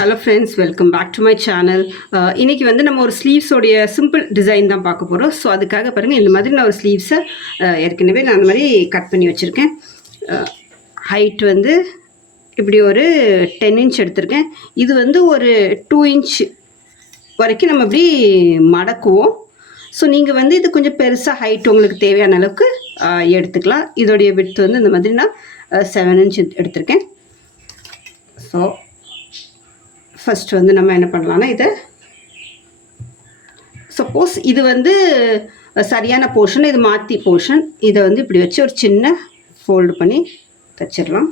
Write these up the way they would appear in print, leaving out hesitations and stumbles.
Hello friends, welcome back to my channel. இன்றைக்கி வந்து நம்ம ஒரு ஸ்லீவ்ஸோடைய சிம்பிள் டிசைன் தான் பார்க்க போகிறோம். ஸோ அதுக்காக பாருங்கள், இந்த மாதிரி நான் ஒரு ஸ்லீவ்ஸை ஏற்கனவே நான் அந்த மாதிரி கட் பண்ணி வச்சுருக்கேன். ஹைட் வந்து இப்படி ஒரு 10 இன்ச் எடுத்திருக்கேன். இது வந்து ஒரு 2 இன்ச் வரைக்கும் நம்ம இப்படி மடக்குவோம். ஸோ நீங்கள் வந்து இது கொஞ்சம் பெருசாக ஹைட் உங்களுக்கு தேவையான அளவுக்கு எடுத்துக்கலாம். இதோடைய விட்த் வந்து இந்த மாதிரி நான் 7 இன்ச் எடுத்திருக்கேன். ஸோ ஃபஸ்ட்டு வந்து நம்ம என்ன பண்ணலான்னா, இதை சப்போஸ் இது வந்து சரியான போர்ஷன், இது மாற்றி போர்ஷன், இதை வந்து இப்படி வச்சு ஒரு சின்ன ஃபோல்டு பண்ணி தைச்சிடலாம்.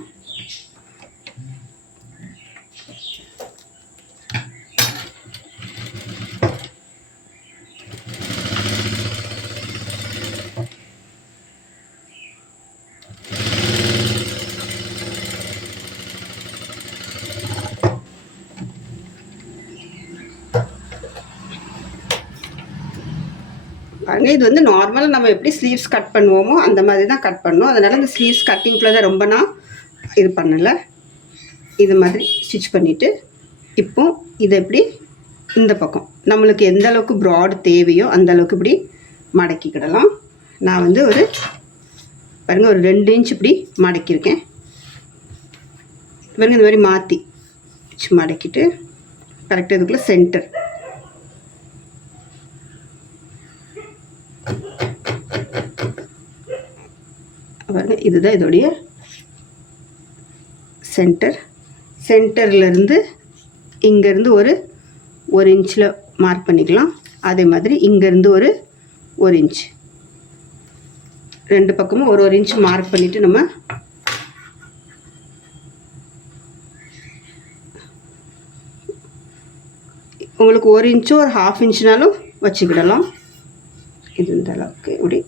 பாருங்கள், இது வந்து நார்மலாக நம்ம எப்படி ஸ்லீவ்ஸ் கட் பண்ணுவோமோ அந்த மாதிரி தான் கட் பண்ணணும். அதனால் இந்த ஸ்லீவ்ஸ் கட்டிங்கில் தான் ரொம்ப நான் இது பண்ணலை. இது மாதிரி ஸ்டிச் பண்ணிவிட்டு இப்போ இதை எப்படி இந்த பக்கம் நம்மளுக்கு எந்த அளவுக்கு ப்ராட் தேவையோ அந்த அளவுக்கு இப்படி மடக்கிக்கிடலாம். நான் வந்து ஒரு பாருங்கள், ஒரு 2 இன்ச் இப்படி மடக்கியிருக்கேன். பாருங்கள், இந்த மாதிரி மாற்றி மடக்கிட்டு கரெக்டாக இதுக்குள்ளே சென்டர் பாருங்க, இதுதான் இதோடைய சென்டர்லேருந்து இங்கேருந்து ஒரு இன்ச்சில் மார்க் பண்ணிக்கலாம். அதே மாதிரி இங்கேருந்து ஒரு இன்ச், ரெண்டு பக்கமும் ஒரு இன்ச் மார்க் பண்ணிவிட்டு நம்ம உங்களுக்கு 1 இன்ச்சோ ஒரு 1/2 இன்ச்னாலும் வச்சுக்கிடலாம். இது இந்த அளவுக்கு இப்படி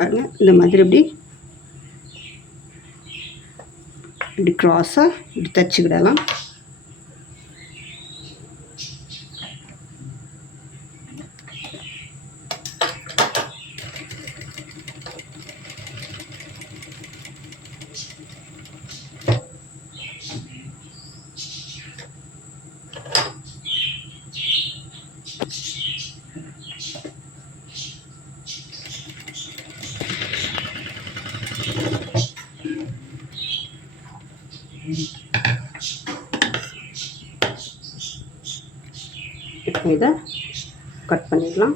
பாருங்க, இந்த மாதிரி இப்படி க்ராஸாக இப்படி தைச்சிக்கிடலாம். இப்போ இதை கட் பண்ணிடலாம்.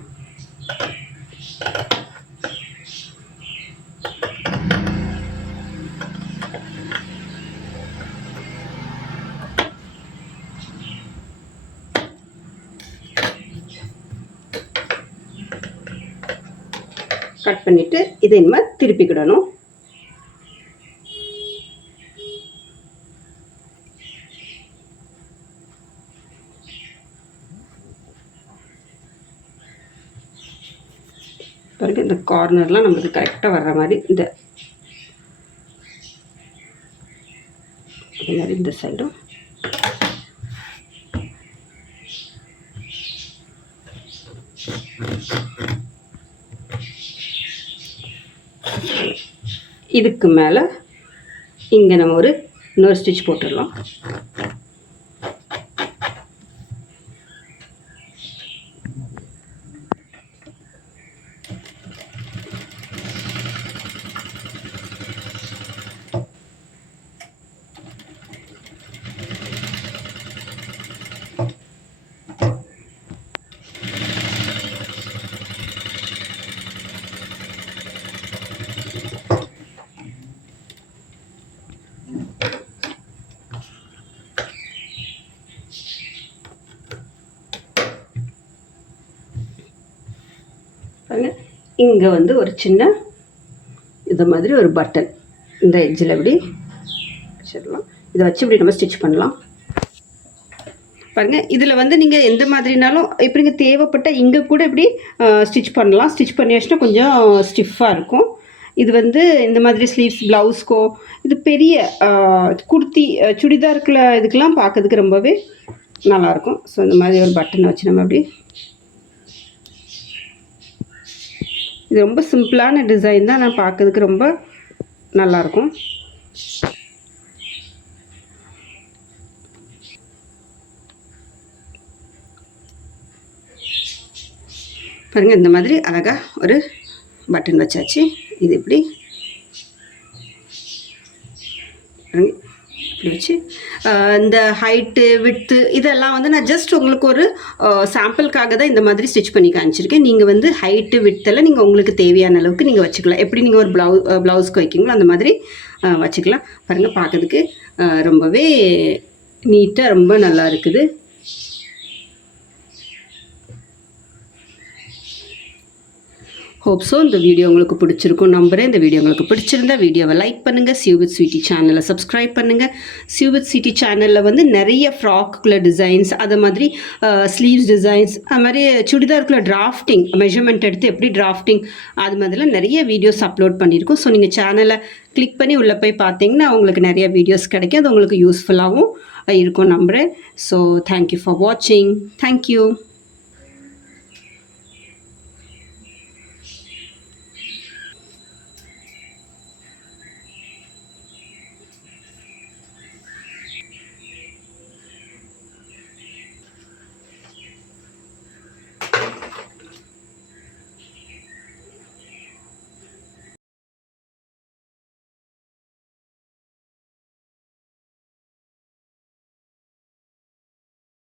கட் பண்ணிவிட்டு இதை இனிமேல் திருப்பிக்கிடணும். பாருங்கள், இந்த கார்னர்லாம் நம்மளுக்கு கரெக்டாக வர்ற மாதிரி இந்த சைடும் இதுக்கு மேலே இங்கே நம்ம இன்னொரு ஸ்டிச் போட்டுடலாம். இங்கே வந்து ஒரு சின்ன இது மாதிரி ஒரு பட்டன் இந்த எட்ஜில் இப்படி வச்சிடலாம். இதை வச்சு இப்படி நம்ம ஸ்டிச் பண்ணலாம். பாருங்கள், இதில் வந்து நீங்கள் எந்த மாதிரினாலும் இப்படி இங்கே தேவைப்பட்ட இங்கே கூட இப்படி ஸ்டிச் பண்ணலாம். ஸ்டிச் பண்ணி வச்சுன்னா கொஞ்சம் ஸ்டிஃபாக இருக்கும். இது வந்து இந்த மாதிரி ஸ்லீவ்ஸ் ப்ளவுஸ்க்கோ, இது பெரிய குர்த்தி சுடிதாருக்குள்ள இதுக்கெல்லாம் பார்க்கறதுக்கு ரொம்பவே நல்லாயிருக்கும். ஸோ இந்த மாதிரி ஒரு பட்டன் வச்சு நம்ம அப்படி இது ரொம்ப சிம்பிளான டிசைன் தான், நான் பார்க்கறதுக்கு ரொம்ப நல்லாயிருக்கும். பாருங்கள் இந்த மாதிரி அழகாக ஒரு பட்டன் வச்சாச்சு. இது இப்படி இப்படி வச்சு இந்த ஹைட்டு விட்த்து இதெல்லாம் வந்து நான் ஜஸ்ட் உங்களுக்கு ஒரு சாம்பிளுக்காக தான் இந்த மாதிரி ஸ்டிச் பண்ணி காமிச்சிருக்கேன். நீங்கள் வந்து ஹைட்டு விட்த்தெல்லாம் நீங்கள் உங்களுக்கு தேவையான அளவுக்கு நீங்கள் வச்சுக்கலாம். எப்படி நீங்கள் ஒரு ப்ளவுஸ்க்கு வைக்கிங்களோ அந்த மாதிரி வச்சுக்கலாம். பாருங்கள் பார்க்கறதுக்கு ரொம்பவே நீட்டாக ரொம்ப நல்லா இருக்குது. ஹோப் ஸோ இந்த வீடியோ உங்களுக்கு பிடிச்சிருக்கும் நம்புகிறேன். இந்த வீடியோ உங்களுக்கு பிடிச்சிருந்தா வீடியோவை லைக் பண்ணுங்கள். சியூ வித் ஸ்வீட்டி சேனலை சப்ஸ்கிரைப் பண்ணுங்கள். சியூ வித் ஸ்வீட்டி சேனலில் வந்து நிறைய ஃப்ராக்குள்ள டிசைன்ஸ், அது மாதிரி ஸ்லீவ்ஸ் டிசைன்ஸ், அது மாதிரி சுடிதாருக்குள்ள டிராஃப்டிங் மெஷர்மெண்ட் எடுத்து எப்படி டிராஃப்டிங் அது மாதிரிலாம் நிறைய வீடியோஸ் அப்லோட் பண்ணியிருக்கோம். ஸோ நீங்கள் சேனலை கிளிக் பண்ணி உள்ளே போய் பார்த்தீங்கன்னா உங்களுக்கு நிறைய வீடியோஸ் கிடைக்கும். அது உங்களுக்கு யூஸ்ஃபுல்லாகவும் இருக்கும் நம்புகிறேன். ஸோ தேங்க்யூ ஃபார் வாட்சிங். தேங்க்யூ.